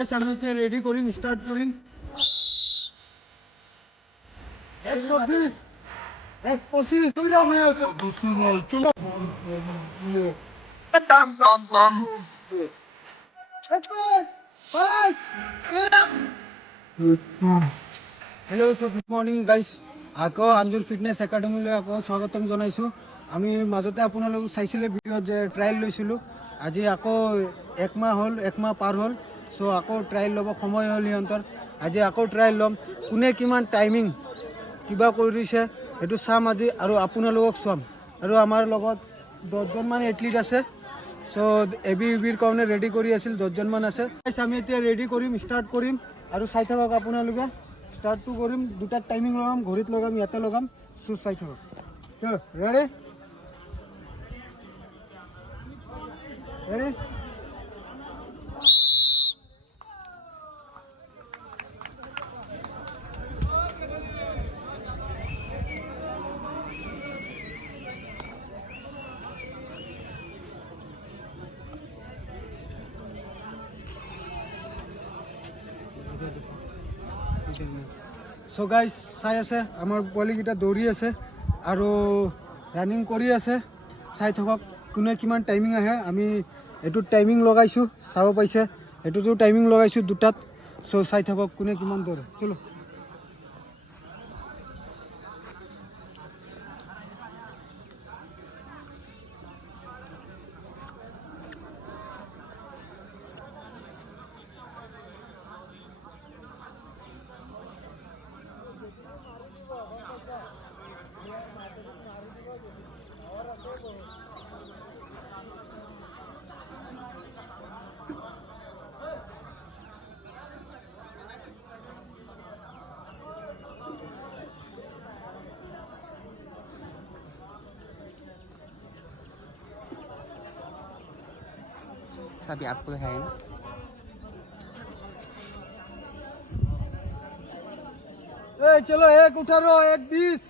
Ready করিম start করিম 120 125 দুই round হয়ে গেছে চলো হেল্ল' গুড মৰ্ণিং গাইজ আকৌ আঞ্জুৰ ফিটনেছ একাডেমীলৈ আকৌ স্বাগতম জনাইছোঁ আমি মাজতে আপোনালোক চাইছিলে ভিডিঅ'ত যে ট্ৰায়েল লৈছিলোঁ আজি আকৌ একমাহ পাৰ হ'ল চ' আকৌ ট্ৰায়েল ল'ব সময় হ'ল সিহঁতৰ আজি আকৌ ট্ৰায়েল ল'ম কোনে কিমান টাইমিং কিবা কৰিছে সেইটো চাম আজি আৰু আপোনালোকক চাম আৰু আমাৰ লগত 10জনমান এথলিট আছে চ' ABUBৰ কাৰণে ৰেডি কৰি আছিল 10জনমান আছে আমি এতিয়া ৰেডি কৰিম ষ্টাৰ্ট কৰিম আৰু চাই থাকক আপোনালোকে স্টাৰ্টটো কৰিম দুটাত টাইমিং লগাম ঘড়ীত লগাম ইয়াতে লগাম চ' চাই থাকক ৰেডি ৰেডি চ' গাইজ চাই আছে আমাৰ পোৱালিকেইটা দৌৰি আছে আৰু ৰানিং কৰি আছে চাই থাকক কোনে কিমান টাইমিং আহে আমি এইটোত টাইমিং লগাইছোঁ চাব পাইছে এইটোতো টাইমিং লগাইছোঁ দুটাত চ' চাই থাকক কোনে কিমান দৌৰে চলো अभी आपको है ना चलो 1:18 1:20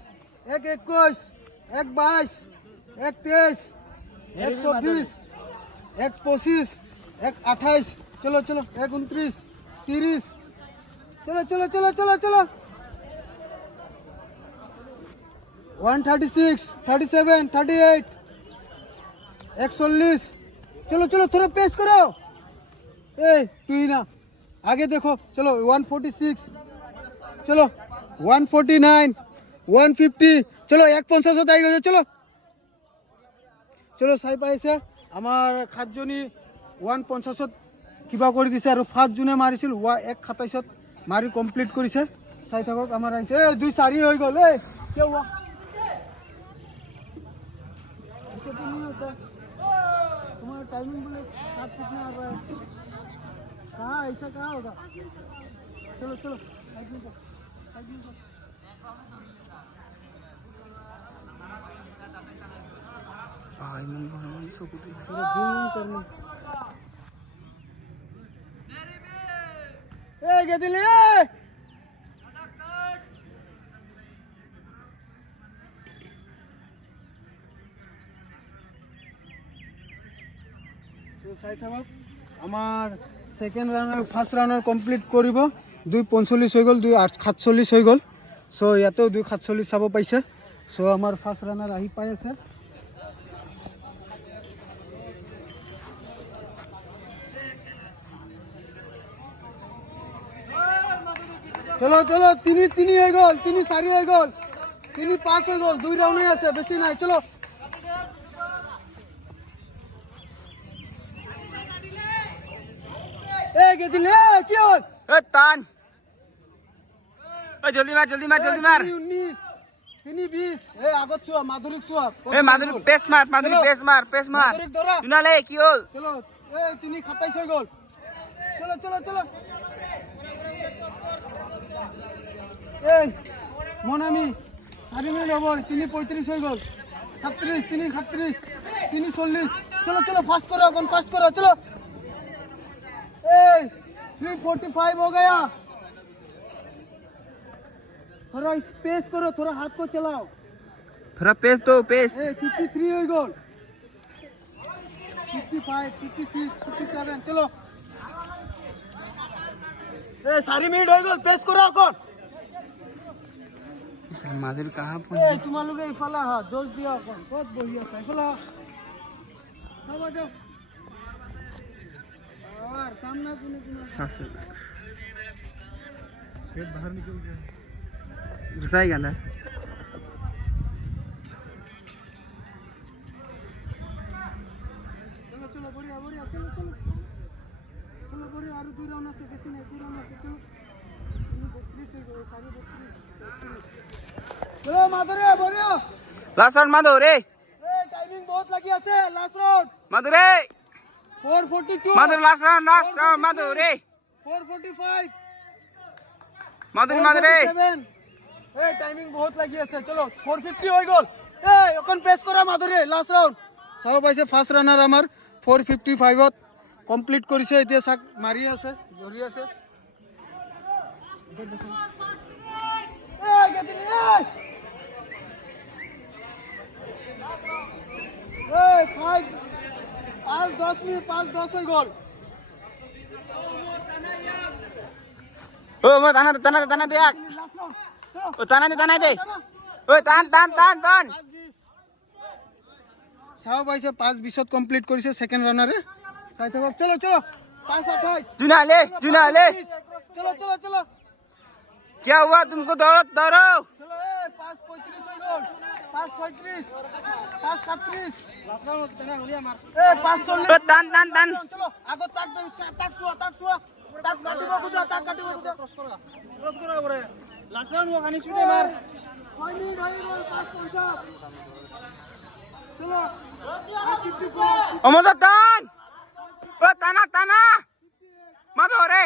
1:21 1:22 1:23 1:24 1:25 1:28 चलो चलो 1:29 30 चलो चलो चलो चलो चलो 1:36 37 38 1:40 चलो चलो थोड़ा पेस करो तू ही ना आगे देखो चलो 1:46 चलो 1:49 1:50 चलो 1:50 आई गए चलो चलो চাই পাইছে আমাৰ 7জনী 1:50 কিবা কৰি দিছে আৰু 5 জনে মাৰিছিল 1:27 মাৰি কমপ্লিট কৰিছে চাই থাকক আমাৰ আহিছে 2:4 হৈ গ'ল কি हुआ तुम्हारा टाइमिंग बोले 7 कितना आ रहा है कहाँ ऐसा कहाँ होगा चलो चलो চাই থাকক আমাৰ সেকেন্ড ৰাউন্ডৰ ফার্স্ট ৰাউন্ডৰ কমপ্লিট কৰিব 2:45 হৈ গ'ল 2:47 হৈ গ'ল চ' ইয়াতেও 2:47 চাব পাইছে চ' আমাৰ ফার্স্ট ৰাউন্ডাৰ আহি পাই আছে চলো চলো 3 হৈ গ'ল 3-4 হৈ গ'ল 3-5 হৈ গ'ল 2 ৰাউন্ডে আছে বেছি নাই চলো দিলে কি হল तान जल्दी मार 19 3:20 আগত চোৱা মাধুৰীক চোৱা माधुरी पेस मार মাধুৰীক ধৰা जुनाले की होल চলো 3:27 হৈ গ'ল চলো চলো চলো মনামি 4 মিনিট হ'ব 3:35 হৈ গ'ল 37 3:37 3:40 চলো চলো ফাস্ট করো চলো 3:45 हो गया थोड़ा स्पेस करो थोड़ा हाथ को चलाओ थोड़ा पेस दो पेस 53 हो गया 55 56 57 चलो 4 মিনিট হয়ে গেল, পেস করো এখন। মাদুর কাহা তোমালোকে ইফালে হা, জোশ দিয়া এখন। কত বহি আছা, ইফালে হা। যাবা যাও। আর সামনে কোনে पेट बाहर निकल गया। घुसाएगा ना। चलो चलो बढ़िया बढ़िया चलो चलो चलो बढ़िया आरु 2 राउंड আছে বেশি নাই 2 রাউন্ড আছে চলো 32 হয়ে গেল 32 চলো মাদুরে बढ़िया लास्ट राउंड माधुरे ए टाइमिंग बहुत लगी আছে last round माधुरे 442 Madhur last round माधुरे 445 Madhuri माधुरे a timing बहुत लगी আছে চলো 450 হয়ে গেল এ এখন পেস করা মাদুরে লাস্ট রাউন্ড সব পাইছে ফার্স্ট রানার আমার 455 ত কমপ্লিট কৰিছে এতিয়া সাক মাৰি আছে ধৰি আছে এ গেতিনি এ 5 10 মিনিট 5 10 হয়ে গেল ओ मैं ताना दे यार লাস্ট রাউন্ড ओ ताना दे ओ तान সাও পাইছে 5 20 ত কমপ্লিট কৰিছে সেকেন্ড রানারে তাই থাকক চলো চলো 5 28 चुना ले चलो चलो चलो क्या हुआ तुमको दौड़ो चलो ए 5:35 हो गल 5:35 5:37 लास्ट राउंड कितना होलिया मार ए 5:40 ओ तान चलो आगो ताक सुआ ताक काटिबो गुजा क्रॉस करा बरे लास्ट राउंड वो खानी छुटे मार 5 मिनिट हो गल 5:50 चलो 54 ओ मदर तान ओ ताना माधुरे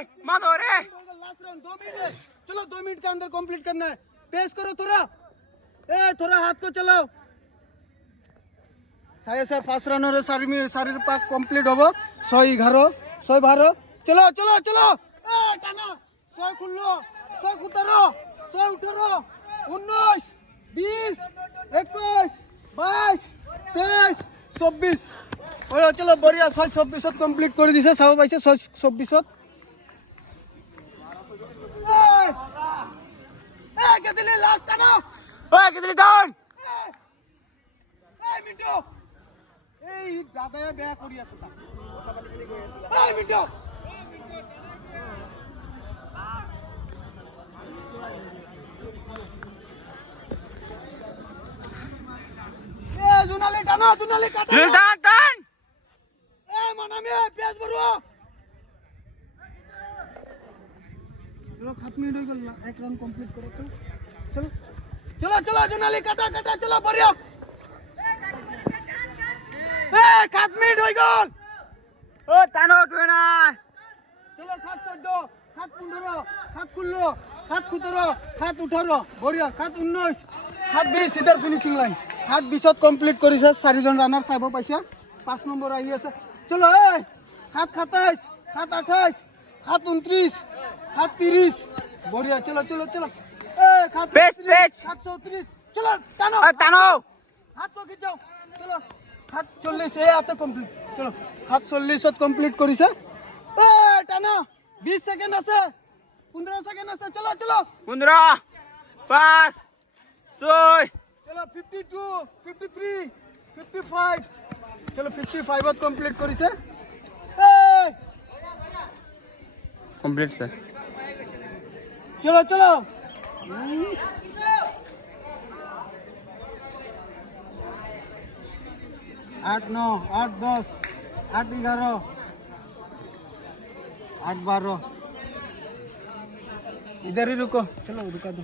लास्ट राउंड 2 मिनट है चलो 2 मिनट के अंदर कंप्लीट करना है पेस करो थोड़ा ए थोड़ा हाथ को चलाओ साढ़े से फास्ट रनर शरीर पाक कंप्लीट होबो 111 112 चलो चलो चलो ए टाना 116 117 118 19 20 21 22 23 24 ওই চলো বড়িয়া 26 ত কমপ্লিট করে দিছে সব পাইছে 26 ত এ গেদিলে লাস্ট টানো ओ कितनी डाउन এই মিন্টু এই দাদায়া বেয়া করি আছে তা এই মিন্টু এ জুনালি কাটা तान এ মানামে পেঁয়াজ বড়ুয়া चलो 7 मिनट हो गल एक राउंड कंप्लीट करो चलो चलो चलो जुनाली काटा चलो बढ़िया ए 7 मिनट हो गल ओ तानो टुना चलो 7 14 7 15 7 16 7 17 बढ़िया 7 19 7 20 इधर फिनिशिंग लाइन 7 20 ত কমপ্লিট কৰিছে 4 জন রানার চাইব পাইছে 5 নম্বৰ আহি আছে চলো এ 7 27 7 28 7 29 7 30 बढ़िया चलो चलो चलो ए पेस 734 चलो टानो तानो हाथ को खिंचाओ चलो 740 ए आते कंप्लीट चलो 740 ত कंप्लीट কৰিছে ए টানো 20 সেকেন্ড আছে 15 সেকেন্ড আছে চলো চলো 15 5 6 चलो 52 53 55 चलो 55 ত कंप्लीट কৰিছে ए कंप्लीट सर चलो चलो 8 9 8 10 8 11 8 12 इधर ही रुको चलो रुका दो